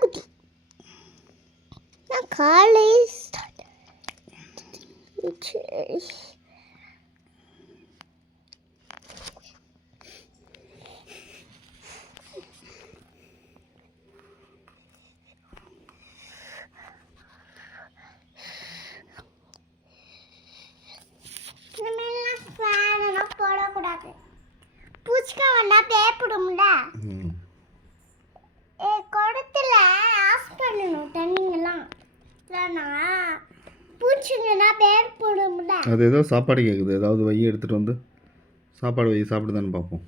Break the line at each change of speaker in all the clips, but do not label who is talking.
குட்டி நான் காலேஜ் சரி இனிமேல்லாம் fan எல்லாம் போடக்கூடாது பூச்சிக்கா வந்தா பயப்படும்ல பண்ணணும் தண்ணிங்கெல்லாம் இல்லைன்னா பூச்சிங்கன்னா பயப்படும்ல
அது ஏதோ சாப்பாடு கேட்குது ஏதாவது வை எடுத்துகிட்டு வந்து சாப்பாடு வை சாப்பிடுதான்னு பார்ப்போம்.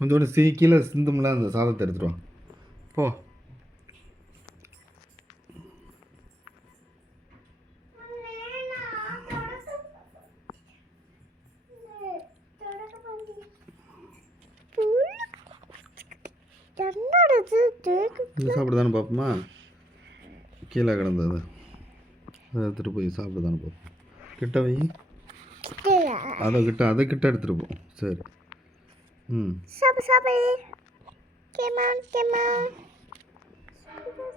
கொஞ்சோண்டு சீ கீழே சிந்தும்ல அந்த சாதத்தை எடுத்துட்டு வா. போ. இது? சாப்பிடுதான்னு பார்ப்போமா? கீழே கிடந்தது. அதை எடுத்துகிட்டு போய் சாப்பிடுதான்னு பார்ப்போம். கிட்ட வை. அதை கிட்ட அதை கிட்ட எடுத்துகிட்டு போ. சரி. ம்.
சாப்பிடு சாப்பிடு. கேமான் கேமான்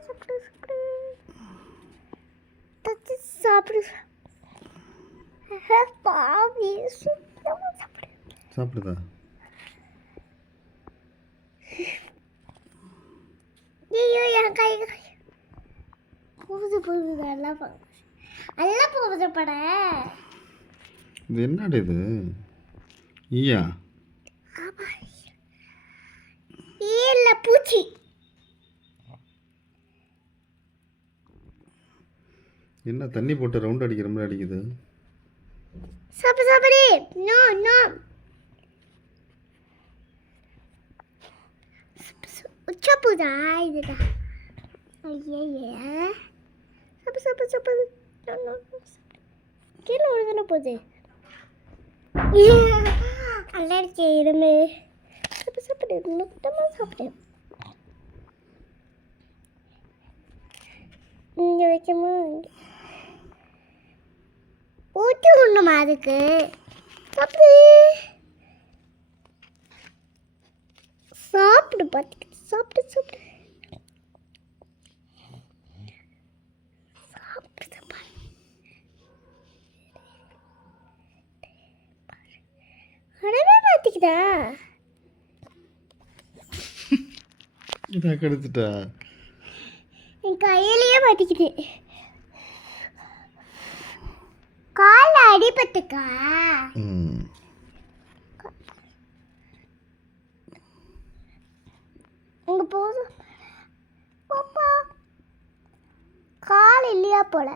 சாப்பிடு சாப்பிடு.
சாப்பிடுதா
ஐயோ என் கை கை போகுது நல்லா போகுது நல்லா போகுது பட.
இது என்னடி இது? ஈயா?
இல்ல பூச்சி.
என்ன தண்ணி போட்டு ரவுண்ட் அடிக்கிற மாதிரி அடிக்குது?
சாப்பிடு சாப்பிடு நோ நோ. உச்சப்புதா இதுடா? ஐயே சாப்பிடு சாப்பிடு சாப்பிடு கீழே விழுதுன போகுது. அலர்ஜி இருந்து சாப்பிடு சாப்பிடு மொத்தமாக சாப்பிடு. இங்கே வைக்கமா இங்கே. ஊற்றி விடணுமா அதுக்கு? சாப்பிடு சாப்பிடு பார்த்துக்கிட்டு சாப்பிட்டு சாப்பிடு சாப்பிடுது பாரு. பார்த்துக்கிட்டா
இதை கெடுத்துட்டா.
என் கையிலேயே மாட்டிக்குது கால அடிபட்டுக்கா
ம்.
இங்க போதும். பாப்பா கால் இல்லையா போல.